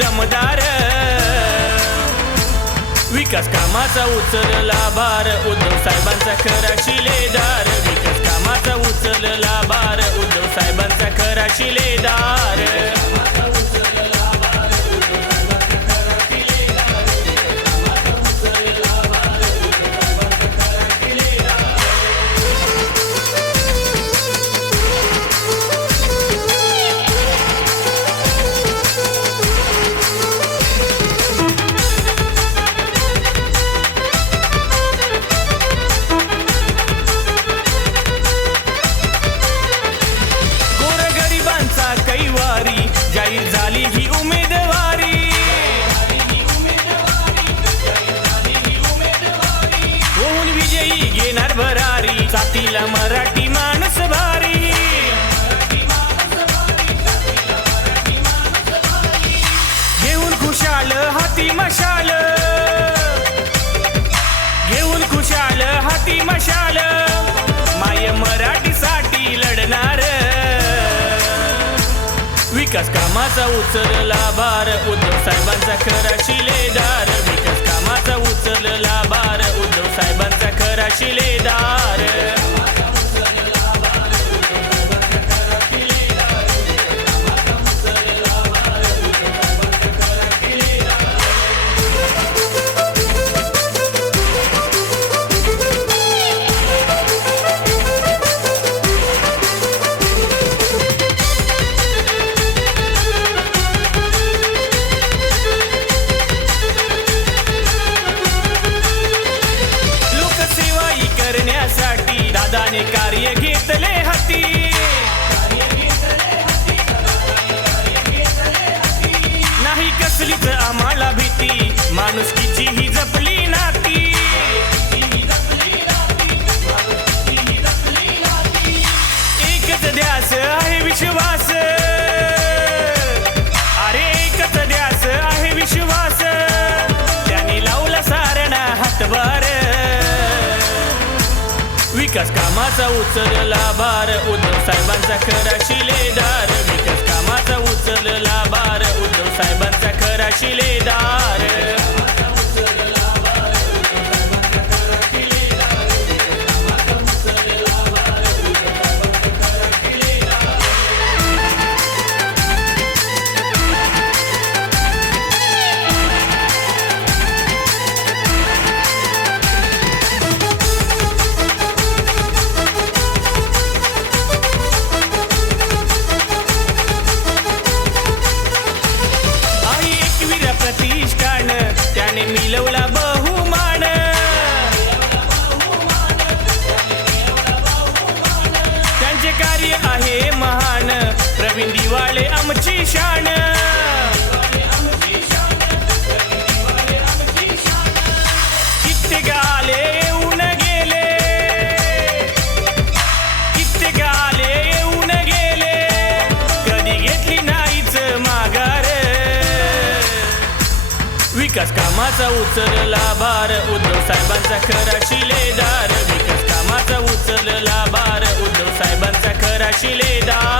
दमदार विकास कामाचा उचल लाभार उद्धव साहेबांचा खरा शिलेदार विकास कामाचा उचल लाभार उद्धव साहेबांचा खरा शिले जातीला मराठी माणूस भारी. घेऊन खुशाल हाती मशाल. घेऊन खुशाल हाती मशाल. माय मराठीसाठी लढणार. विकास कामाचा उचलला भार उद्धव साहेबांचा खरा शिलेदार विकास कामाचा उचलला भार उद्धव साहेबांचा खरा शिलेदार घेतले हाती विकास कामाचा उचलला भार. उद्धव साहेबांचा खरा शिलेदार विकास कामाचा उचलला भार. उद्धव साहेबांचा खरा शिलेदार त्याने मिळवला बहुमान. त्यांचे कार्य आहे महान. प्रवीण दिवाळे आमची शान. विकास कामाचा उचलला भार. उद्धव साहेबांचा खरा शिलेदार. विकास कामाचा उचलला भार. उद्धव साहेबांचा खरा शिलेदार.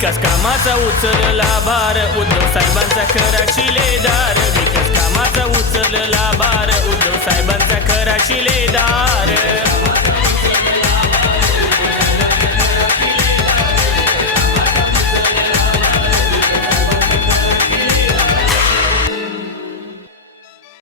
विकास कामाचा उचलला भार उद्धव साहेबांचा खरा शिलेदार